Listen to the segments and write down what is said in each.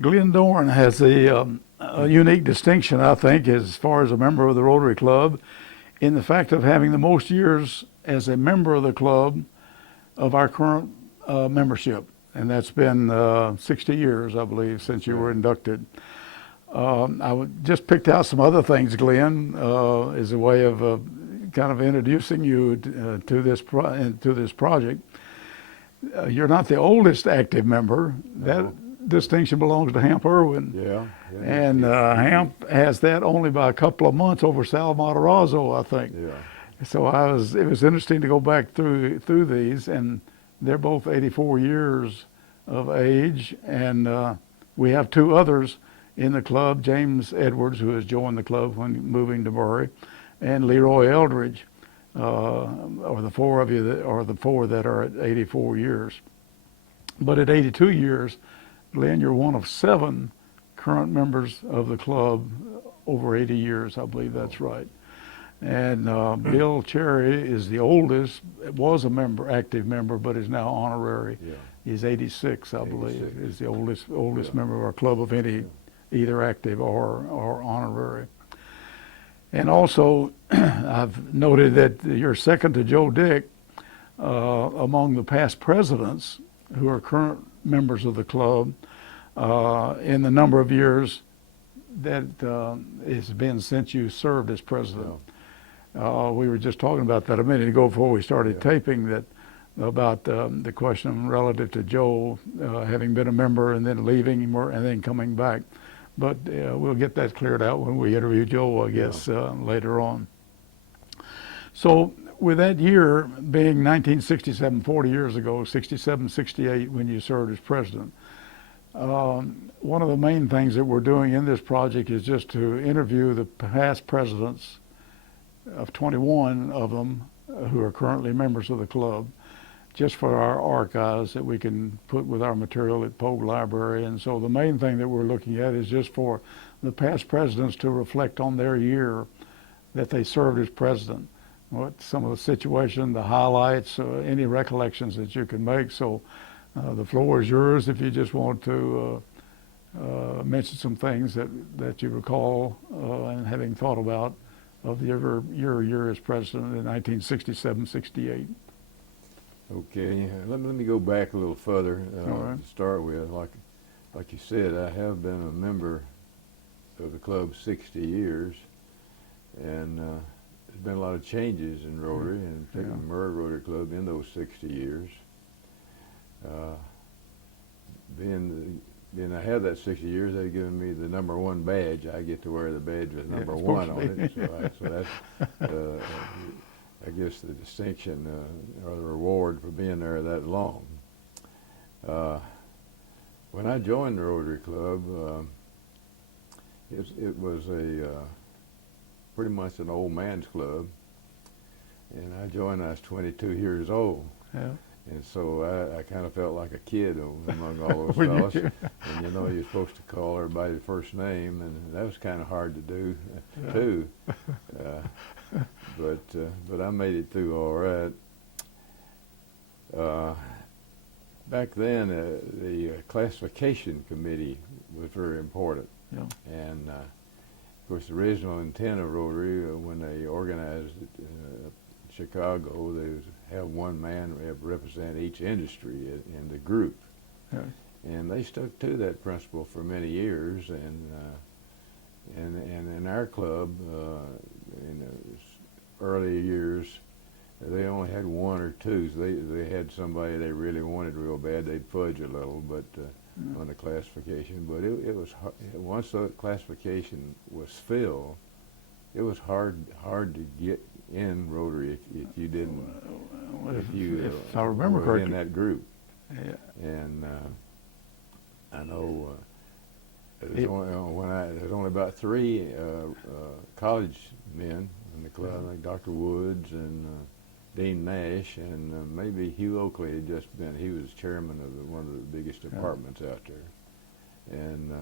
Glenn Doran has a unique distinction, I think, as far as a member of the Rotary Club, in the fact of having the most years as a member of the club of our current membership. And that's been 60 years, I believe, since you were inducted. Just picked out some other things, Glenn, as a way of kind of introducing you to this project. You're not the oldest active member. That distinction belongs to Hamp Irwin. Yeah. And Hamp has that only by a couple of months over Sal Matarazzo, I think. Yeah. So it was interesting to go back through these, and they're both 84 years of age, and we have two others in the club, James Edwards, who has joined the club when moving to Murray, and Leroy Eldridge, or the four of you that are at 84 years. But at 82 years, Glenn, you're one of 7 current members of the club over 80 years, I believe that's right. And Bill Cherry is the oldest, was a member, active member, but is now honorary. Yeah. He's 86, I believe, 86. is the oldest member of our club of any, either active or honorary. And also, I've noted that you're second to Joe Dick among the past presidents who are current members of the club in the number of years that it's been since you served as president. We were just talking about that a minute ago before we started taping, that about the question relative to Joe having been a member and then leaving and then coming back. But we'll get that cleared out when we interview Joe, I guess, later on. So with that year being 1967, 40 years ago, 67, 68, when you served as president, one of the main things that we're doing in this project is just to interview the past presidents of 21 of them who are currently members of the club, just for our archives that we can put with our material at Pogue Library. And so the main thing that we're looking at is just for the past presidents to reflect on their year that they served as president. What some of the situation, the highlights, any recollections that you can make. So the floor is yours if you just want to mention some things that you recall and having thought about of your year as president in 1967, 68. Okay, let me go back a little further Right. to start with. Like you said, I have been a member of the club 60 years, and there's been a lot of changes in Rotary, and particularly Murray Rotary Club in those 60 years. Then I have that 60 years. They've given me the #1 badge. I get to wear the badge with #1 on it. So that's, I guess, the distinction or the reward for being there that long. When I joined the Rotary Club, it was pretty much an old man's club, and I joined when I was 22 years old. Yeah. And so I kind of felt like a kid among all those fellas. And you know, you're supposed to call everybody's first name, and that was kind of hard to do, too. But I made it through all right. Back then, the classification committee was very important. Yeah. And of course, the original intent of Rotary, when they organized it in Chicago, they have one man represent each industry in the group. Yeah. And they stuck to that principle for many years. And in our club, in the early years, they only had 1 or 2. So they had somebody they really wanted real bad. They'd fudge a little, but on the classification. But it was hard. Once the classification was filled, it was hard to get in Rotary if you didn't, if I remember were correctly. in that group. Yeah. And I know there's only about 3 college men in the club, like Dr. Woods and Dean Nash, and maybe Hugh Oakley had just been. He was chairman of one of the biggest departments out there, and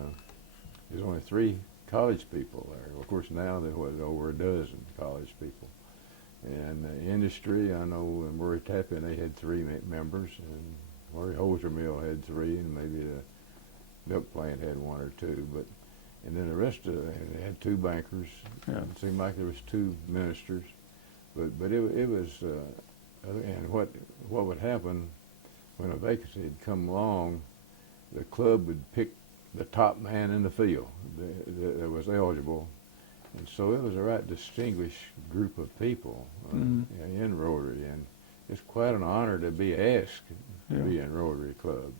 there's only 3 college people there. Of course, now there's over a dozen college people. And industry, I know in Murray Tappan they had 3 members, and Murray Holzer Mill had 3, and maybe the milk plant had 1 or 2. But and then the rest of it had 2 bankers. Yeah. It seemed like there was 2 ministers. But it was and what would happen when a vacancy had come along, the club would pick the top man in the field that was eligible. And so it was a right distinguished group of people in Rotary, and it's quite an honor to be asked to be in Rotary Club.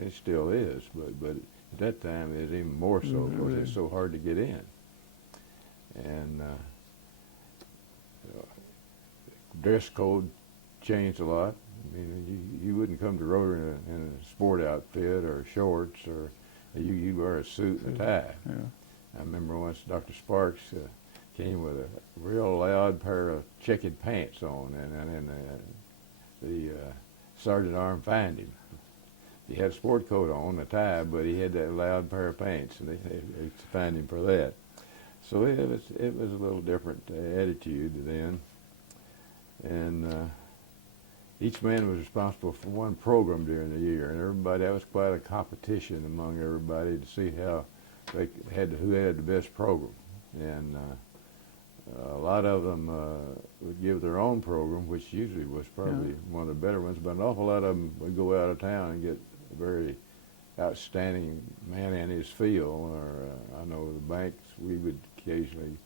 It still is, but at that time it was even more so because it's so hard to get in. And dress code changed a lot. I mean, you wouldn't come to Rotary in a sport outfit or shorts, or you wear a suit and a tie. Yeah. I remember once Dr. Sparks came with a real loud pair of checkered pants on, and the sergeant arm fined him. He had a sport coat on, a tie, but he had that loud pair of pants, and they fined him for that. So it was a little different attitude then, and each man was responsible for one program during the year, and that was quite a competition among everybody to see who had the best program. And a lot of them would give their own program, which usually was probably one of the better ones, but an awful lot of them would go out of town and get a very outstanding man in his field. Or I know the banks, we would occasionally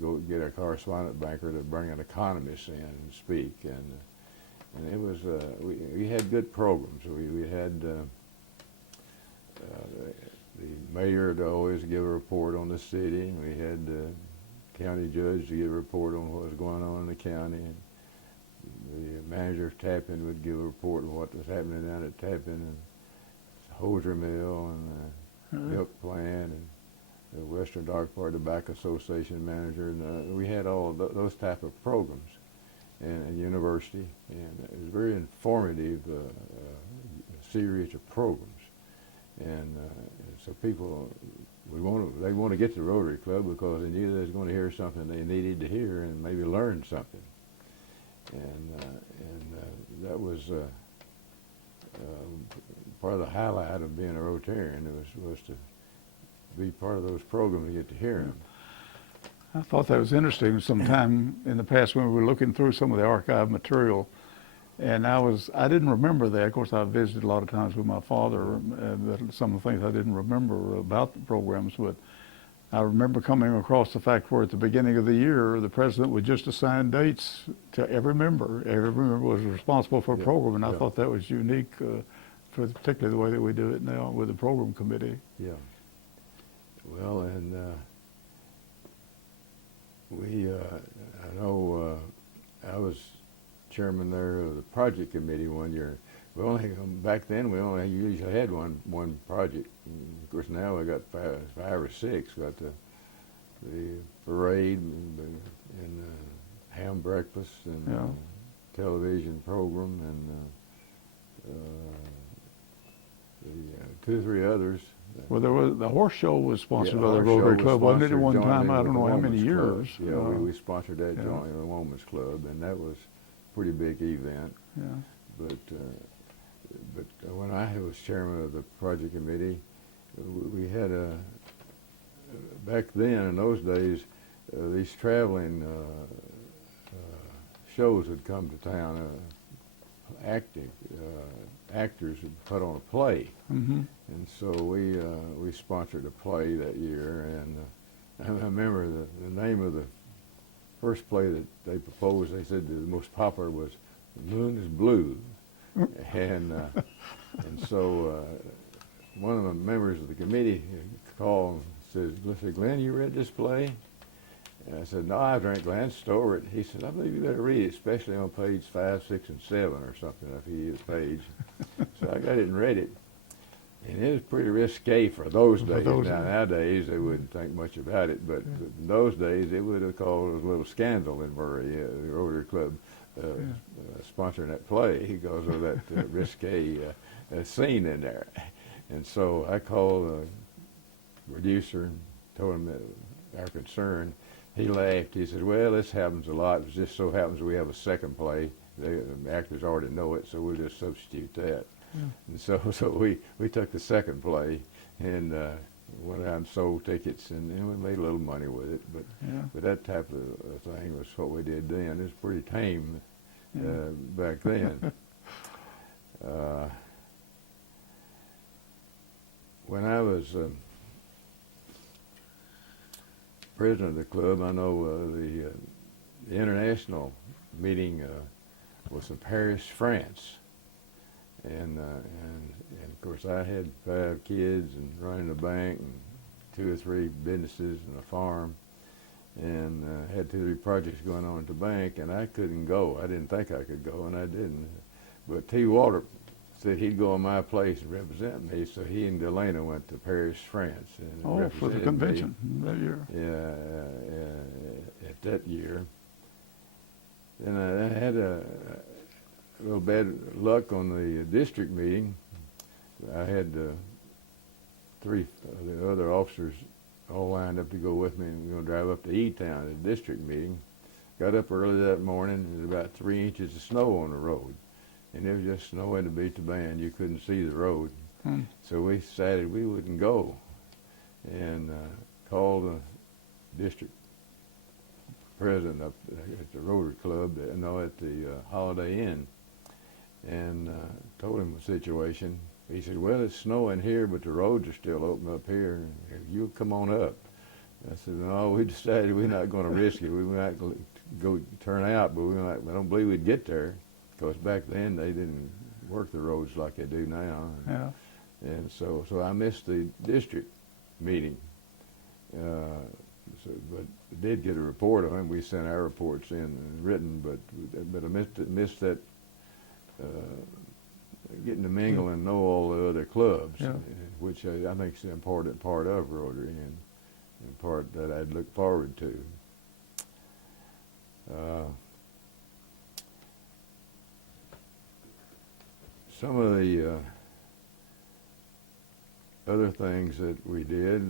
go get a correspondent banker to bring an economist in and speak. And it was, we had good programs. We had the mayor to always give a report on the city. We had the county judge to give a report on what was going on in the county. And the manager of Tappan would give a report on what was happening down at Tappan and Holzer Mill and the milk plant and the Western Dark Part Tobacco Association manager. And we had all those type of programs and university. And it was a very informative series of programs. And so people, they want to get to the Rotary Club because they knew they was going to hear something they needed to hear and maybe learn something. And that was part of the highlight of being a Rotarian. It was to be part of those programs and get to hear them. I thought that was interesting. Sometime in the past when we were looking through some of the archive material, and I didn't remember that. Of course, I visited a lot of times with my father, some of the things I didn't remember about the programs, but I remember coming across the fact where at the beginning of the year, the president would just assign dates to every member. Every member was responsible for a program, and I thought that was unique, for particularly the way that we do it now with the program committee. Yeah. Well, and I know I was chairman there of the project committee one year. Back then we only usually had one project. And of course now we got five or six. We got the parade and ham breakfast and television program and the 2 or 3 others. Well, there was the horse show was sponsored by the Rotary Club, wasn't it? At one time, I don't know how many years. Yeah, we sponsored that jointly with the Women's Club, and that was a pretty big event. Yeah. But when I was chairman of the project committee, we had back then in those days, these traveling shows would come to town. Actors would put on a play, and so we sponsored a play that year. And I remember the name of the first play that they proposed. They said the most popular was "The Moon is Blue," and so one of the members of the committee called and says, "Listen, Glenn, you read this play?" And I said, no, I drank Lance Store it. He said, I believe you better read it, especially on page 5, 6, and 7 or something, if he is page. So I got it and read it. And it was pretty risque for those days. Now, nowadays, they wouldn't think much about it, but in those days, it would have caused a little scandal in Murray, the Rotary Club sponsoring that play because of that risque scene in there. And so I called the producer and told him our concern. He laughed. He said, well, this happens a lot. It just so happens we have a second play. The actors already know it, so we'll just substitute that. Yeah. And so we took the second play and went out and sold tickets, and we made a little money with it. But that type of thing was what we did then. It was pretty tame back then. When I was president of the club, I know the international meeting was in Paris, France. And of course I had 5 kids and running a bank and 2 or 3 businesses and a farm, and had 2 or 3 projects going on at the bank, and I couldn't go. I didn't think I could go, and I didn't. But T. Walter said he'd go in my place and represent me, so he and Delana went to Paris, France. And for the convention that year. Yeah, at that year. And I had a little bad luck on the district meeting. I had 3 of the other officers all lined up to go with me, and we were going to drive up to E-Town at the district meeting. Got up early that morning, there was about 3 inches of snow on the road. And it was just snowing to beat the band. You couldn't see the road. So we decided we wouldn't go, and called the district president up at the Rotary Club, at the Holiday Inn, and told him the situation. He said, well, it's snowing here, but the roads are still open up here. You come on up. I said, no, we decided we're not going to risk it. We might go turn out, but I don't believe we'd get there. Because back then they didn't work the roads like they do now. And so I missed the district meeting. But did get a report on it. We sent our reports in written, but I missed that getting to mingle and know all the other clubs, which I think is an important part of Rotary and part that I'd look forward to. Some of the other things that we did,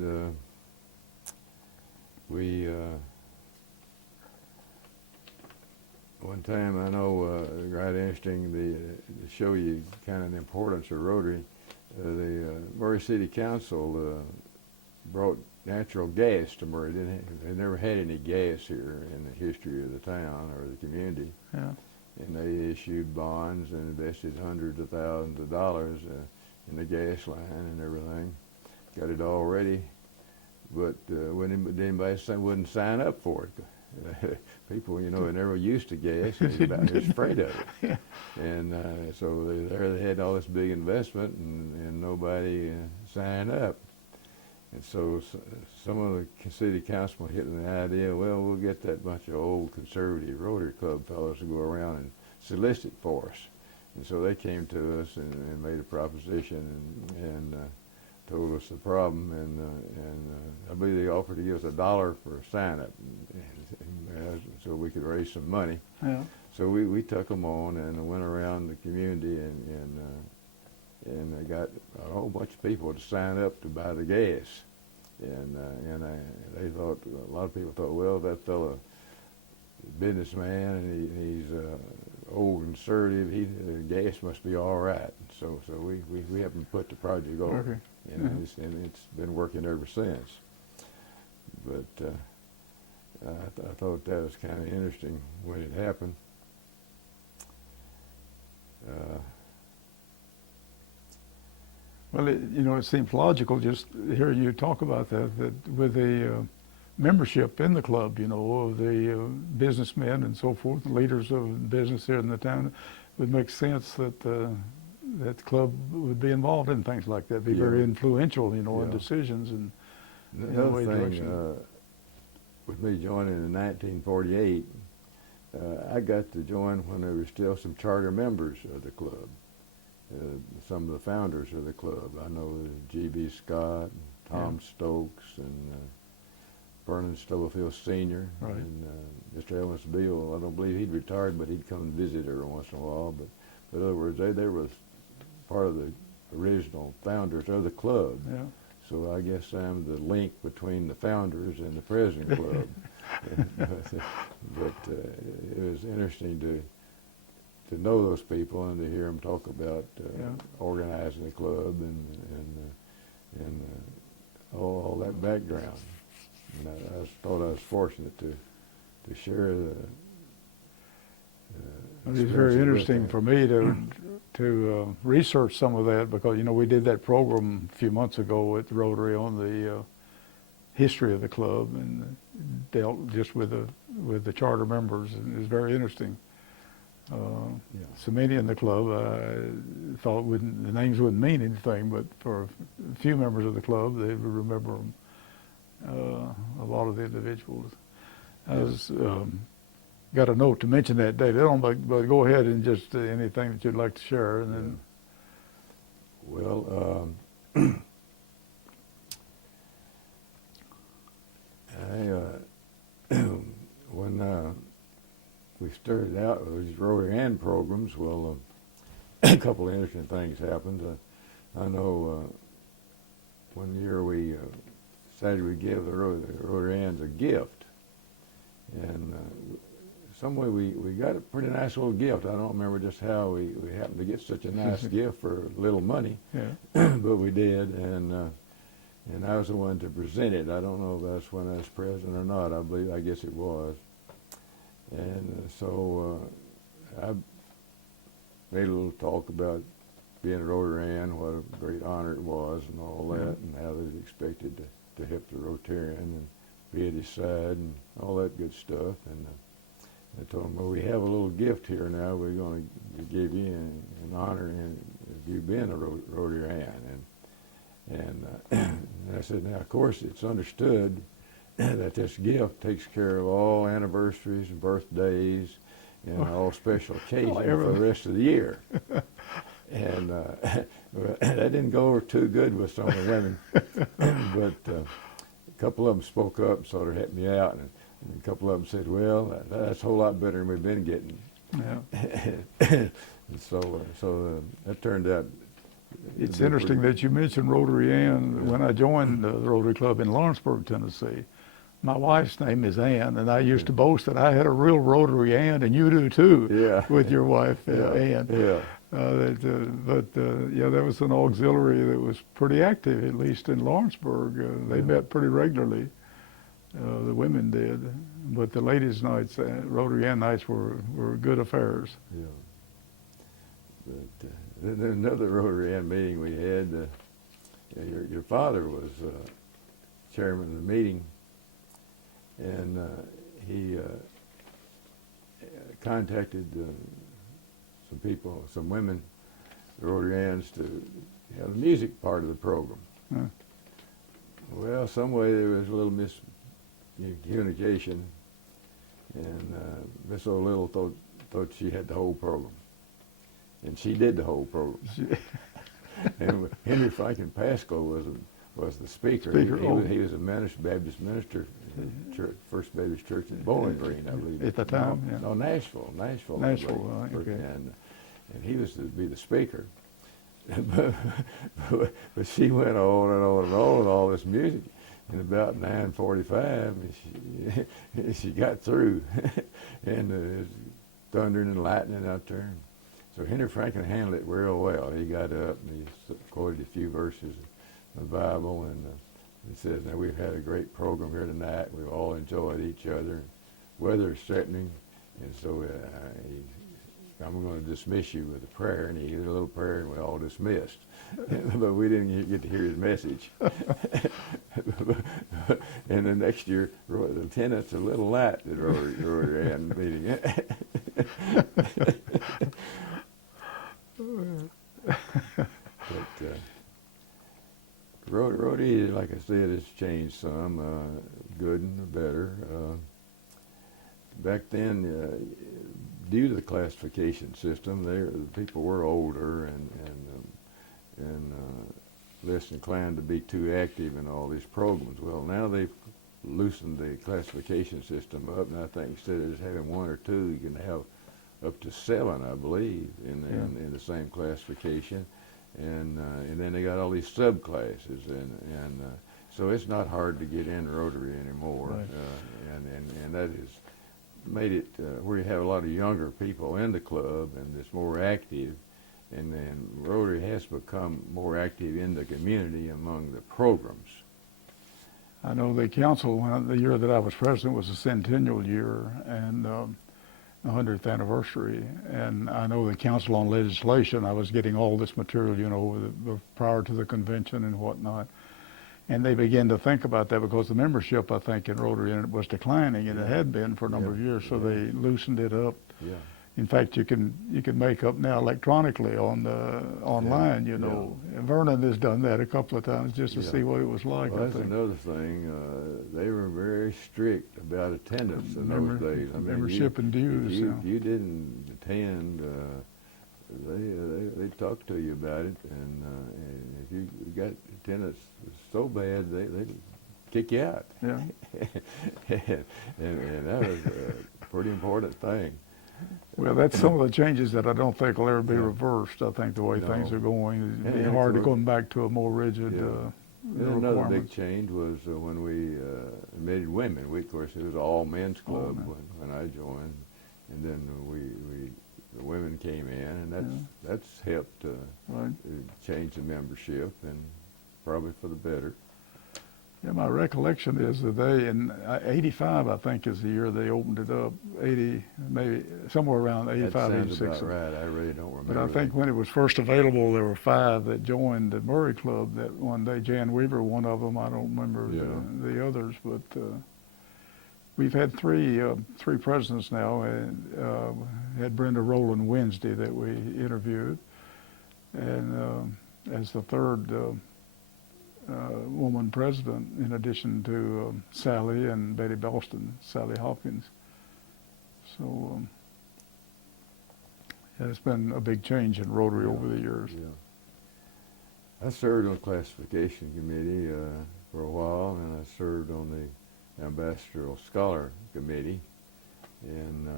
one time I know, right interesting, to show you kind of the importance of Rotary, the Murray City Council brought natural gas to Murray. They never had any gas here in the history of the town or the community. And they issued bonds and invested hundreds of thousands of dollars in the gas line and everything. Got it all ready, but when anybody wouldn't sign up for it. People, they never used to gas, and they was afraid of it. And so they had all this big investment, and nobody signed up. And so some of the city councilmen hit the idea, well, we'll get that bunch of old conservative Rotary Club fellows to go around and solicit for us. And so they came to us and made a proposition and told us the problem, and I believe they offered to give us $1 for a sign-up, so we could raise some money. So we took them on and went around the community and I got a whole bunch of people to sign up to buy the gas, and they thought, a lot of people thought, well, that fellow, businessman, and he's old and conservative, the gas must be all right. So we haven't put the project over, and it's been working ever since. But I thought that was kind of interesting when it happened. Well, it seems logical just hearing you talk about that with the membership in the club, of the businessmen and so forth, the leaders of business here in the town, it would make sense that that the club would be involved in things like that, be very influential, in decisions and another thing, with me joining in 1948, I got to join when there were still some charter members of the club. Some of the founders of the club. I know G.B. Scott, Tom Stokes, and Vernon Stubblefield Sr. Right. And Mr. Evans Beale. I don't believe he'd retired, but he'd come and visit every once in a while. But in other words, they were part of the original founders of the club. Yeah. So I guess I'm the link between the founders and the present club. but it was interesting to know those people and to hear them talk about organizing the club and all that background. And I thought I was fortunate to share the. It was very interesting for me to research some of that because we did that program a few months ago at the Rotary on the history of the club and dealt just with the charter members, and it was very interesting. So many in the club, I thought the names wouldn't mean anything, but for a few members of the club, they would remember a lot of the individuals. I was got a note to mention that day. But go ahead and just anything that you'd like to share, and then. Well, when we started out with these Rotary Ann programs, well, a couple of interesting things happened. I know one year we decided we'd give the Rotary Anns a gift, and some way we got a pretty nice little gift. I don't remember just how we happened to get such a nice gift for little money, but we did, and I was the one to present it. I don't know if that's when I was president or not. I guess it was. And so I made a little talk about being a Rotarian, what a great honor it was, and all that, and how they was expected to help the Rotarian and be at his side and all that good stuff. And I told him, well, we have a little gift here now. We're going to give you an honor in you being a Rotarian. And I said, now, of course, it's understood that this gift takes care of all anniversaries and birthdays and all special occasions for the rest of the year. And that didn't go over too good with some of the women. But a couple of them spoke up and sort of helped me out. And a couple of them said, well, that's a whole lot better than we've been getting. Yeah. And so that turned out. It's interesting that you mentioned Rotary Ann. When I joined the Rotary Club in Lawrenceburg, Tennessee, my wife's name is Ann, and I used to boast that I had a real Rotary Ann, and you do too, with your wife, Ann. Yeah. There was an auxiliary that was pretty active, at least in Lawrenceburg. They met pretty regularly. The women did, but the ladies' nights, Rotary Ann nights, were good affairs. Yeah. But another Rotary Ann meeting we had, your father was chairman of the meeting, and he contacted some people, some women, Rotarians, to have the music part of the program. Huh. Well, some way there was a little miscommunication, and Miss O'Little thought she had the whole program. And she did the whole program. And Henry Franklin Pasco was the speaker. He was a Baptist minister in First Baptist Church in Bowling Green, I believe. At the time, No, Nashville. Nashville, okay. And he was to be the speaker. but she went on and on and on with all this music. And about 9:45, she got through, and it was thundering and lightning out there. So Henry Franklin handled it real well. He got up and he quoted a few verses of the Bible, and he says, now we've had a great program here tonight. We've all enjoyed each other. Weather is threatening, and so I'm going to dismiss you with a prayer. And he did a little prayer, and we all dismissed. But we didn't get to hear his message. And the next year, the attendance a little light at Rotary Ann meeting. Rotary, like I said, has changed some, good and better. Back then, due to the classification system, the people were older and less inclined to be too active in all these programs. Well, now they've loosened the classification system up, and I think instead of just having one or two, you can have up to 7, I believe, in the same classification. And then they got all these subclasses, and so it's not hard to get in Rotary anymore. Right. And that has made it where you have a lot of younger people in the club, and it's more active. And then Rotary has become more active in the community among the programs. I know the council, the year that I was president was a centennial year and the 100th anniversary. And I know the council on legislation, I was getting all this material, you know, prior to the convention and whatnot. And they began to think about that because the membership, I think, in Rotary was declining, and it had been for a number of years. So they loosened it up. Yeah. In fact, you can make up now electronically on the online. You know, and Vernon has done that a couple of times just to see what it was like. Well, I that's think. another thing. They were very strict about attendance in those days. I mean, membership and dues. If you didn't attend, they talked to you about it, and if you got attendance so bad, they'd kick you out. Yeah. and that was a pretty important thing. Well, that's some of the changes that I don't think will ever be reversed. I think the way things are going, it'd be hard to go back to a more rigid Another big change was when we admitted women. Of course, it was all men's club when I joined, and then the women came in, and that's helped change the membership, and probably for the better. Yeah, my recollection is that they, in 85, I think, is the year they opened it up, 80, maybe somewhere around 85, That sounds 86. about right. I really don't remember. But I think when it was first available, there were 5 that joined the Murray Club that one day. Jan Weaver, one of them. I don't remember the others, but we've had three presidents now. And had Brenda Rowland Wednesday that we interviewed, and as the third woman president, in addition to Sally and Betty Boston, Sally Hopkins. So it's been a big change in Rotary over the years. Yeah. I served on the classification committee for a while, and I served on the ambassadorial scholar committee, and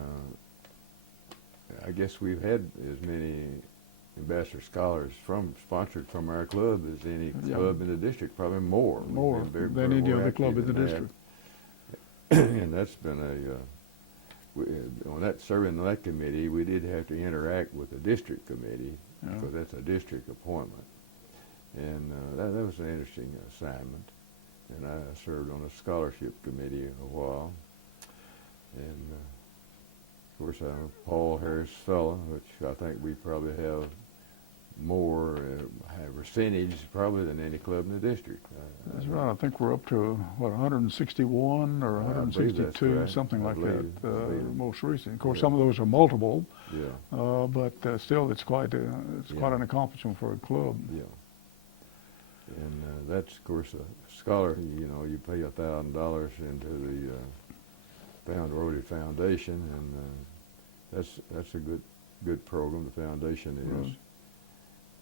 I guess we've had as many ambassador scholars sponsored from our club as any club in the district, probably more than any other club in the district. And that's been serving on that committee, we did have to interact with the district committee because that's a district appointment, and that was an interesting assignment. And I served on a scholarship committee a while, and of course I'm a Paul Harris Fellow, which I think we probably have more percentage probably than any club in the district. That's right. I think we're up to 161 or 162, right. something like that. Most recent. Of course, Yeah. some of those are multiple. Yeah. But still, it's quite an accomplishment for a club. Yeah. And that's, of course, a scholar. You know, you pay $1,000 into the Rotary Foundation, and that's a good program. The foundation is.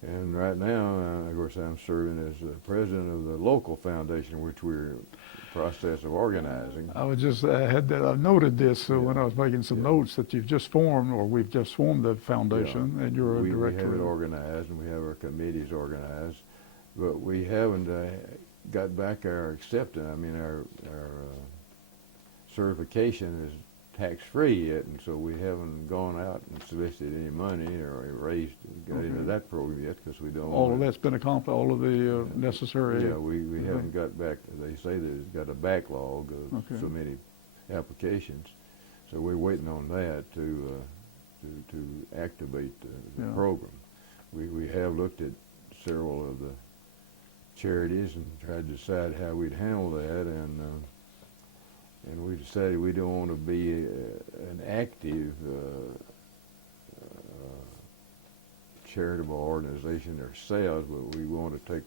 And right now, of course, I'm serving as the president of the local foundation, which we're in the process of organizing. I was just I noted this when I was making some notes that you've just formed, or we've just formed the foundation, and you're a director. We have it organized, and we have our committees organized, but we haven't got back our acceptance. I mean, our certification is tax-free yet, and so we haven't gone out and solicited any money or got into that program yet because we don't. All of that's been accomplished. All of the necessary. Yeah, we haven't got back. They say there's got a backlog of so many applications, so we're waiting on that to activate the program. We have looked at several of the charities and tried to decide how we'd handle that, and we decided we don't want to be an active charitable organization ourselves, but we want to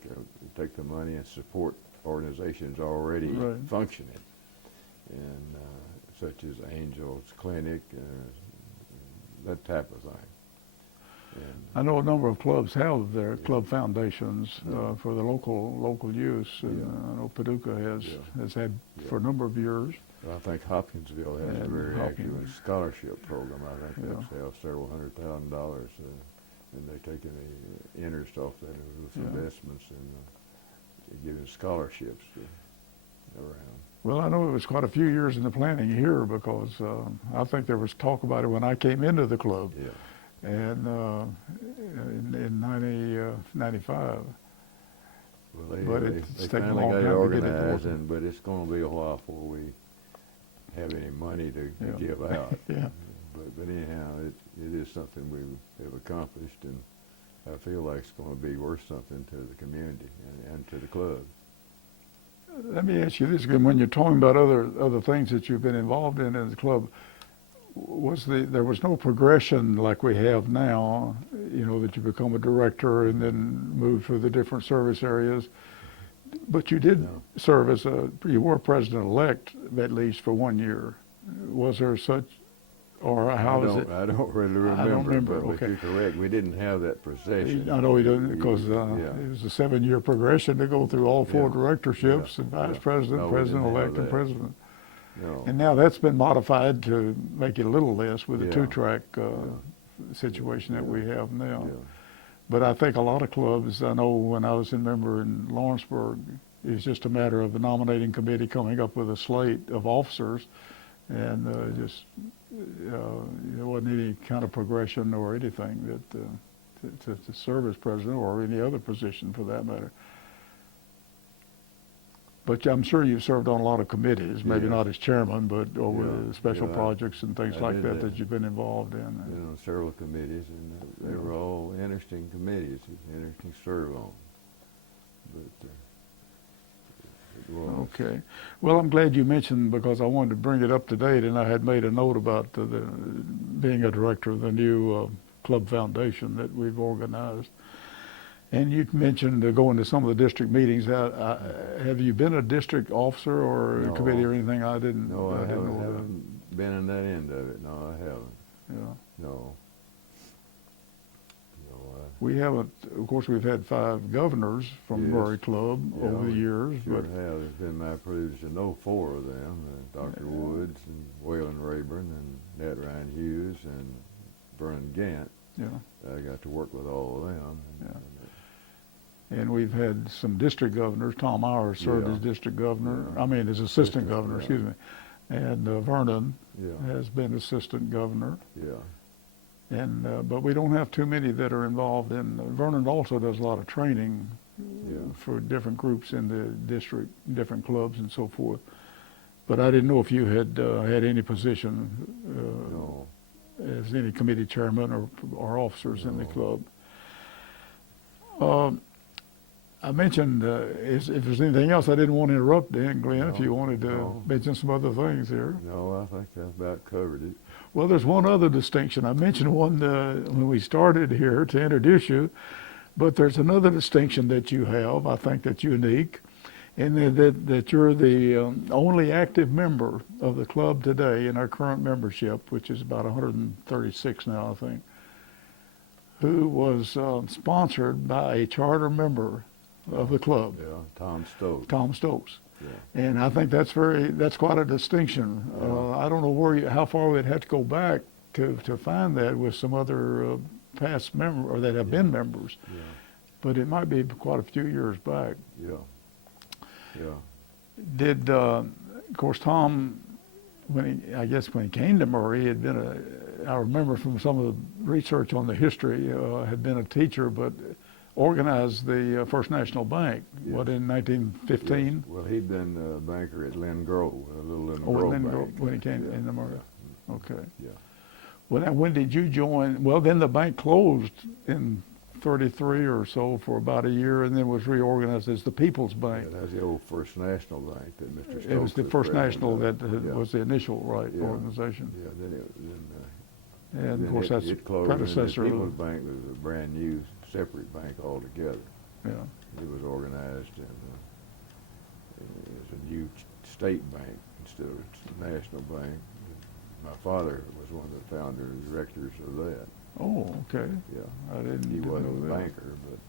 take the money and support organizations already Right. functioning, and such as Angels Clinic, that type of thing. And I know a number of clubs have their club foundations for the local use. And I know Paducah has had for a number of years. I think Hopkinsville has a And very active Hopkins. scholarship program. I think Yeah. they have several $100,000, and they take any interest off that with Yeah. investments and giving scholarships around. Well, I know it was quite a few years in the planning here because I think there was talk about it when I came into the club, Yeah. and in 95. Well, But they it's taken a finally long got it time to get it organized, working. but it's going to be a while before we have any money to give out. Yeah. But anyhow, it is something we have accomplished, and I feel like it's going to be worth something to the community and to the club. Let me ask you this again: when you're talking about other things that you've been involved in the club, there was no progression like we have now? You know, that you become a director and then move through the different service areas. But you did serve as you were president-elect at least for 1 year. Was there such, or how is it? I don't really remember. I don't remember, But okay. you're correct. We didn't have that procession. I know he doesn't, because Yeah. it was a 7-year progression to go through all 4 Yeah. directorships, Yeah. and vice Yeah. president, No, we didn't president-elect, have and that. president. No. And now that's been modified to make it a little less with the Yeah. 2-track situation that we have now. Yeah. But I think a lot of clubs, I know when I was a member in Lawrenceburg, it's just a matter of the nominating committee coming up with a slate of officers, and there wasn't any kind of progression or anything that to serve as president or any other position for that matter. But I'm sure you've served on a lot of committees, maybe Yes. not as chairman, but over Yeah. the special Yeah, projects and things I like did that that. you've been involved in. Been on several committees, and they were all interesting committees, interesting to serve on. But it was. Okay. Well, I'm glad you mentioned, because I wanted to bring it up to date, and I had made a note about being a director of the new club foundation that we've organized. And you mentioned going to some of the district meetings. Have you been a district officer or a No. committee or anything? I didn't. No, I didn't know haven't been in that end of it. No, I haven't. that. Yeah. No. We haven't. Of course, we've had 5 governors from Yes. Rotary Club Yeah, over the we years, Sure but have. It's been my privilege to know 4 of them, Dr. Woods and Waylon Rayburn and Nat Ryan Hughes and Vernon Gant. yeah. I got to work with all of them. And we've had some district governors. Tom Ower served Yeah. as district governor. Yeah. I mean, as assistant Assistant, governor, yeah. excuse me. And Vernon Yeah, has been assistant governor. yeah, And but we don't have too many that are involved in. Vernon also does a lot of training yeah. for different groups in the district, different clubs and so forth. But I didn't know if you had had any position No, as any committee chairman or officers in the No. club. I mentioned, if there's anything else, I didn't want to interrupt Dan, Glenn, if No, you wanted to no. mention some other things here. no, I think I've about covered it. Well, there's one other distinction. I mentioned one when we started here to introduce you, but there's another distinction that you have, I think that's unique, and that you're the only active member of the club today in our current membership, which is about 136 now, I think, who was sponsored by a charter member of the club, Yeah, Tom Stokes. Tom Stokes. Yeah. And I think that's quite a distinction. Yeah. I don't know how far we'd have to go back to find that with some other past members or that have been members, Yeah, but it might be quite a few years back. yeah, yeah. Did of course Tom, when he came to Murray, he had been I remember from some of the research on the history, had been a teacher, but organized the First National Bank, Yes. what, in 1915? Yes. Well, he'd been a banker at Lynn Grove, a little Lynn Oh, Grove Lynn bank. Grove, when he came Yeah, into Murray. yeah, Okay. yeah. Well, now, when did you join? Well, then the bank closed in 33 or so for about a year, and then was reorganized as the People's Bank. Yeah, that's the old First National Bank that Mr. Stokes It was the First president National of. that Yeah. was the initial Yeah. organization. Yeah, then And of Then course, that's it closed, and the predecessor. People's Bank was a brand new, separate bank altogether. Yeah, It was organized as a new state bank instead of a national bank. My father was one of the founder directors of that. oh, okay. Yeah, I didn't he wasn't know a that. banker, but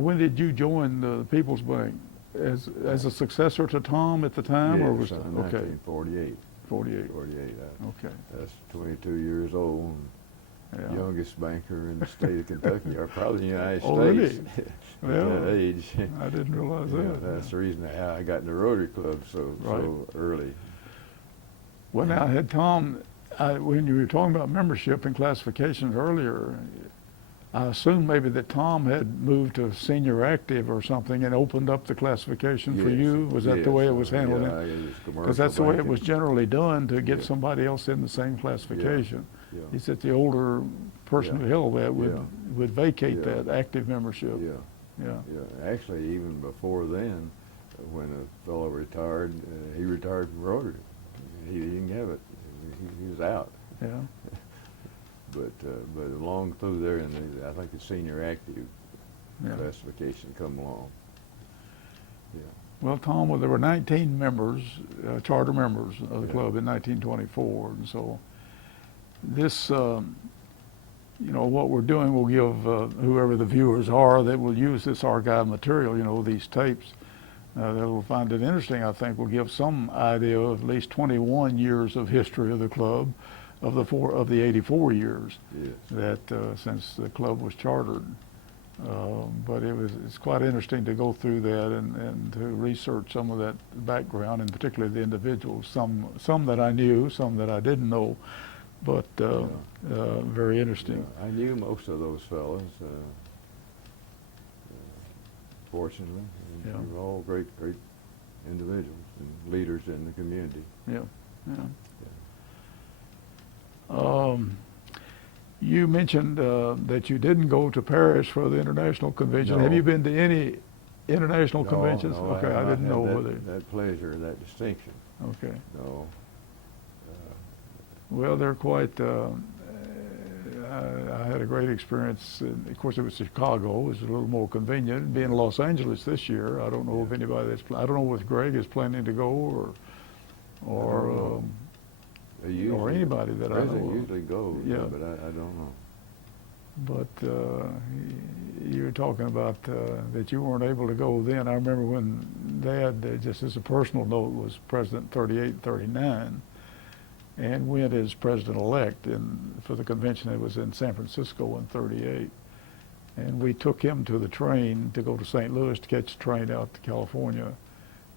When did you join the People's Bank? As a successor to Tom at the time, or was yes, in okay, 1948. 48? 48. Okay, That's 22 years old. yeah. Youngest banker in the state of Kentucky, or probably the United Oh, States really? at Yeah. that age. I didn't realize Yeah, that. that's the reason how I got in the Rotary Club so early. Well, now, had Tom, when you were talking about membership and classifications earlier, I assume maybe that Tom had moved to senior active or something and opened up the classification for Yes, you. Was that the way it was yes, handled? yeah, it was Because that's the way it commercial was generally done to get Yeah. somebody else in the same classification. Yeah. Is that the older person who held that Yeah. would vacate Yeah. that active membership? Yeah, Yeah. yeah. Actually, even before then, when a fellow retired, he retired from Rotary. He didn't have it. He was out. Yeah. But along through there, and I think the senior active Yeah. classification come along. Yeah. Well, Tom, well, there were 19 members, charter members of the Yeah. club in 1924, and so this, what we're doing will give whoever the viewers are that will use this archive material, these tapes, that will find it interesting, I think, will give some idea of at least 21 years of history of the club, of the 84 years Yes. that since the club was chartered. But it's quite interesting to go through that and to research some of that background, and particularly the individuals, some that I knew, some that I didn't know, but very interesting. Yeah, I knew most of those fellas, fortunately. Yeah. They were all great individuals and leaders in the community. Yeah, yeah. You mentioned that you didn't go to Paris for the international convention. No. Have you been to any international conventions? No, Okay, I have didn't not know had whether. that pleasure, that distinction. Okay. No. Well, they're quite. I had a great experience. And of course, it was Chicago. It was a little more convenient. Being in Los Angeles this year, I don't know if anybody I don't know if Greg is planning to go or anybody that I know President of. usually goes, Yeah. but I don't know. But you were talking about that you weren't able to go then. I remember when Dad, just as a personal note, was president 38, 39, and went as president-elect for the convention that was in San Francisco in 38. And we took him to the train to go to St. Louis to catch the train out to California,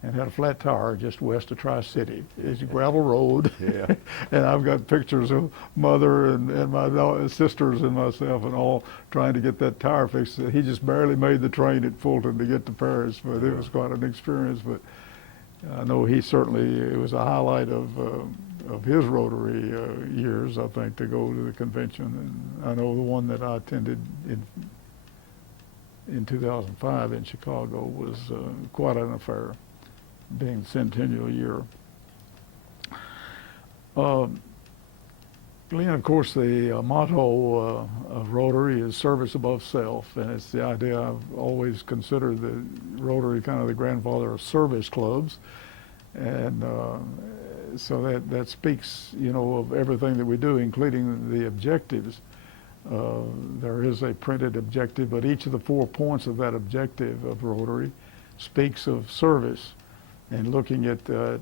and had a flat tire just west of Tri-City. It's a gravel road. Yeah. And I've got pictures of Mother and my sisters and myself and all trying to get that tire fixed. He just barely made the train at Fulton to get to Paris, but it was quite an experience. But I know it was a highlight of his Rotary years, I think, to go to the convention. And I know the one that I attended in 2005 in Chicago was quite an affair, being the centennial year. Glenn, of course, the motto of Rotary is service above self, and it's the idea I've always considered the Rotary kind of the grandfather of service clubs, and so that speaks, of everything that we do, including the objectives. There is a printed objective, but each of the 4 points of that objective of Rotary speaks of service, and looking at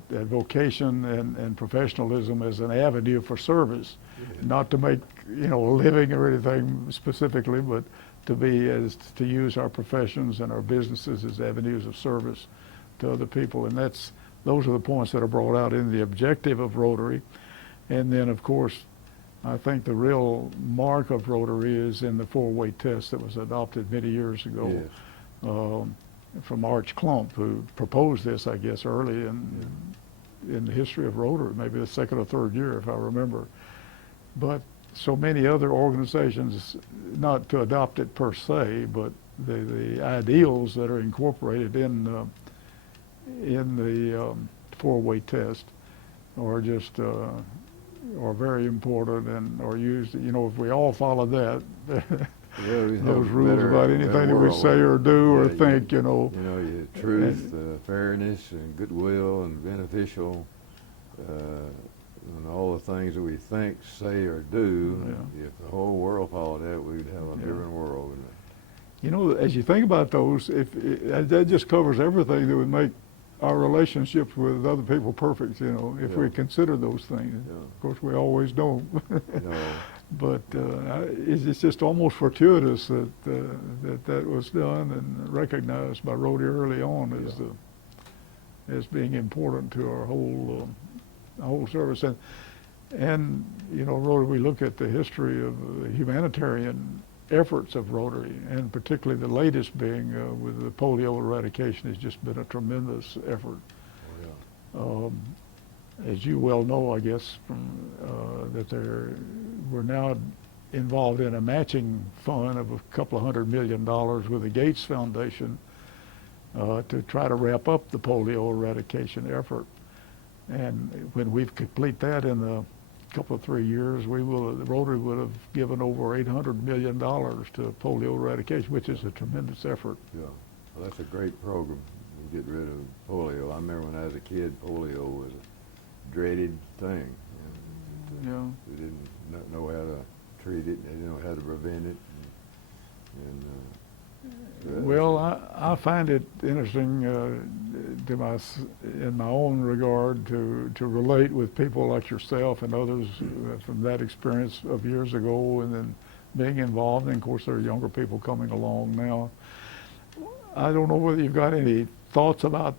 vocation and professionalism as an avenue for service, not to make a living or anything specifically, but to use our professions and our businesses as avenues of service to other people, and those are the points that are brought out in the objective of Rotary. And then, of course, I think the real mark of Rotary is in the 4-way test that was adopted many years ago. Yes. From Arch Klump, who proposed this, I guess, early in the history of Rotary, maybe the second or third year, if I remember. But so many other organizations, not to adopt it per se, but the ideals that are incorporated in the 4-way test are just are very important and are used. You know, if we all follow that, Yeah, we have those a rules better- about better anything that we world. say or do or Yeah, think, you know. You know, truth, fairness, and goodwill, and beneficial, and all the things that we think, say, or do. Yeah. If the whole world followed that, we'd have a Yeah. different world. Wouldn't it? You know, as you think about those, that just covers everything that would make our relationships with other people perfect, you know, if we Yeah. consider those things. Yeah. Of course, we always don't. No. But it's just almost fortuitous that that was done and recognized by Rotary early on as as being important to our whole service. And you know, Rotary, we look at the history of the humanitarian efforts of Rotary, and particularly the latest being with the polio eradication has just been a tremendous effort. Oh, yeah. As you well know, I guess, from, that we're now involved in a matching fund of $200 million with the Gates Foundation to try to wrap up the polio eradication effort. And when we complete that in a couple of 3 years, Rotary would have given over $800 million to polio eradication, which is a tremendous effort. Yeah. Well, that's a great program to get rid of polio. I remember when I was a kid, polio was a dreaded thing. Yeah. They didn't know how to treat it. They didn't know how to prevent it. Well, I find it interesting in my own regard to relate with people like yourself and others from that experience of years ago, and then being involved. And of course, there are younger people coming along now. I don't know whether you've got any thoughts about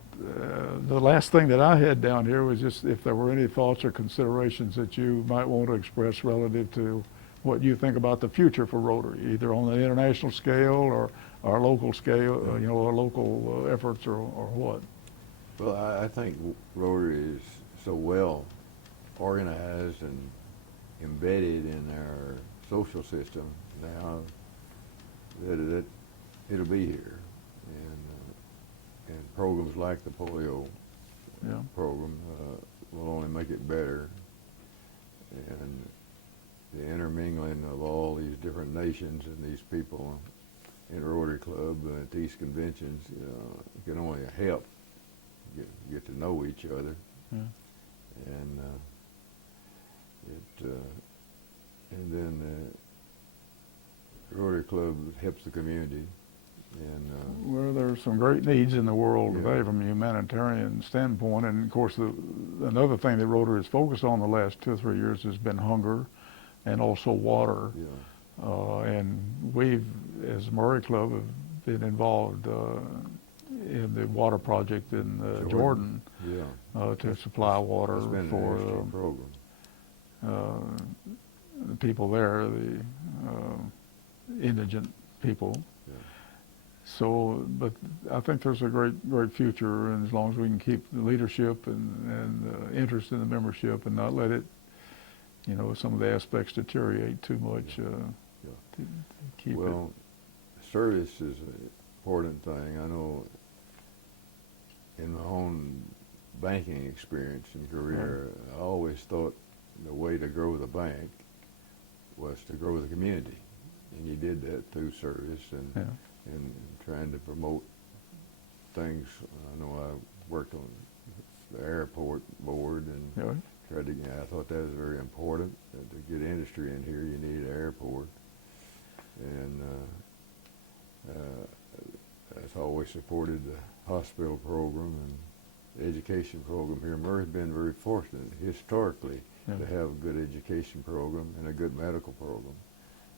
the last thing that I had down here was just if there were any thoughts or considerations that you might want to express relative to what you think about the future for Rotary, either on the international scale or our local scale, you know, our local efforts or what. Well, I think Rotary is so well organized and embedded in our social system now that it'll be here. And programs like the polio program will only make it better. And the intermingling of all these different nations and these people in the Rotary Club at these conventions can only help get to know each other. Yeah. And then the Rotary Club helps the community. And Well, there's some great needs in the world Yeah. today from a humanitarian standpoint, and of course, another thing that Rotary has focused on the last 2 or 3 years has been hunger, and also water. yeah, And we've, as Murray Club, have been involved in the water project in Jordan yeah. to supply water It's been for an interesting program. the people there, the indigent people. Yeah. So, but I think there's a great future, and as long as we can keep the leadership and interest in the membership and not let it, you know, some of the aspects deteriorate too much. To keep Well, service is an important thing. I know in my own banking experience and career, I always thought the way to grow the bank was to grow the community. And you did that through service and trying to promote things. I know I worked on the airport board and tried to, I thought that was very important. To get industry in here, you need an airport. And I've always supported the hospital program and the education program here. Murray's been very fortunate historically to have a good education program and a good medical program,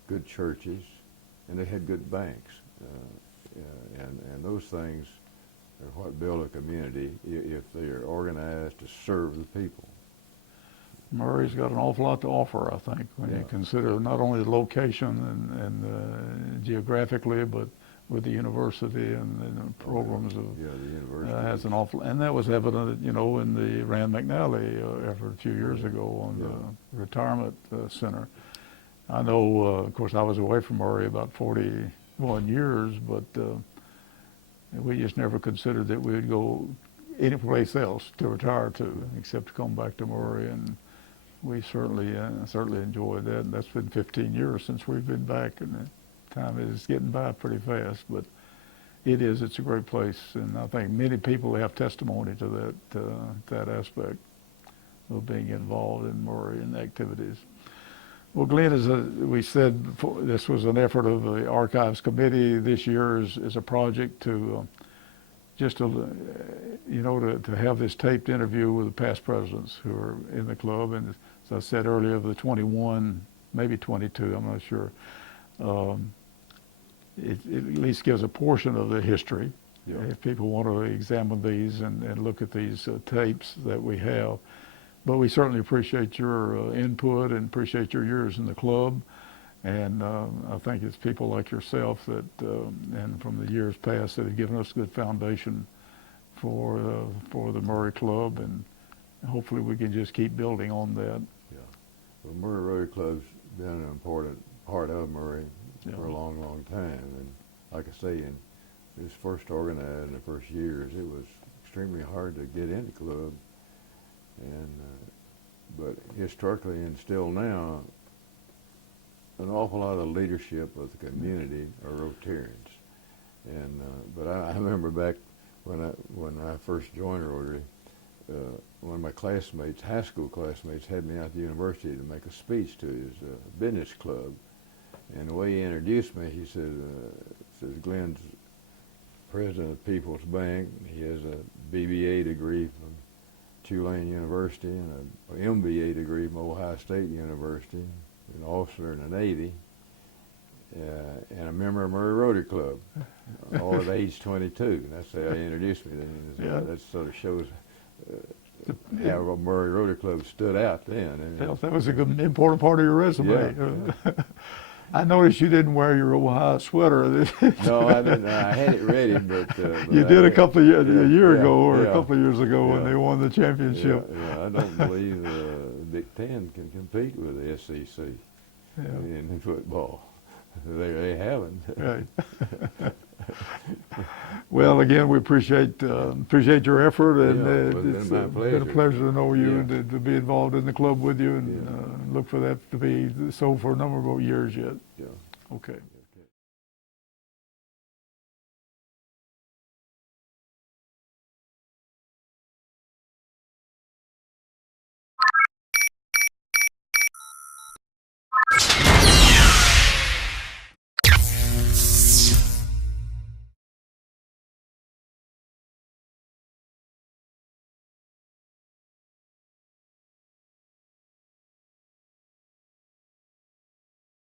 good churches, and they had good banks. And those things are what build a community if they are organized to serve the people. Murray's got an awful lot to offer, I think, when you consider not only the location and geographically, but with the university and the programs the university has an awful, and that was evident, you know, in the Rand McNally effort a few years ago on the retirement center. I know, of course, I was away from Murray about 41 years, but we just never considered that we would go any place else to retire to, except to come back to Murray. And we certainly enjoyed that. And that's been 15 years since we've been back, and the time is getting by pretty fast. But it's a great place, and I think many people have testimony to that aspect of being involved in Marion activities. Well, Glenn, as we said before, this was an effort of the Archives Committee. This year is a project to just to have this taped interview with the past presidents who are in the club. And as I said earlier, of the 21, maybe 22, I'm not sure. It at least gives a portion of the history. Yeah. If people want to examine these and look at these tapes that we have. But we certainly appreciate your input and appreciate your years in the club. And I think it's people like yourself that, and from the years past, that have given us a good foundation for the Murray Club, and hopefully we can just keep building on that. Yeah. Well, Murray Rotary Club's been an important part of Murray for a long, long time. And like I say, in it was first organized in the first years, it was extremely hard to get in the club. And but historically and still now, an awful lot of the leadership of the community are Rotarians. And but I remember back when I first joined Rotary, one of my classmates, high school classmates, had me out to the university to make a speech to his business club. And the way he introduced me, he says Glenn's president of People's Bank. He has a BBA degree from Tulane University and an MBA degree from Ohio State University, an officer in the Navy, and a member of Murray Rotary Club, all at age 22. That's how he introduced me to him. That sort of shows how Murray Rotary Club stood out then. That was a good, important part of your resume. Yeah. I noticed you didn't wear your Ohio sweater. No, I didn't. I had it ready, but you did a couple of years, a year ago or yeah. a couple of years ago when they won the championship. Yeah, I don't believe Big Ten can compete with the SEC in football. They haven't. Right. Well, again, we appreciate your effort, and it's been a pleasure to know you and to be involved in the club with you, and look for that to be so for a number of years yet. Yeah. Okay.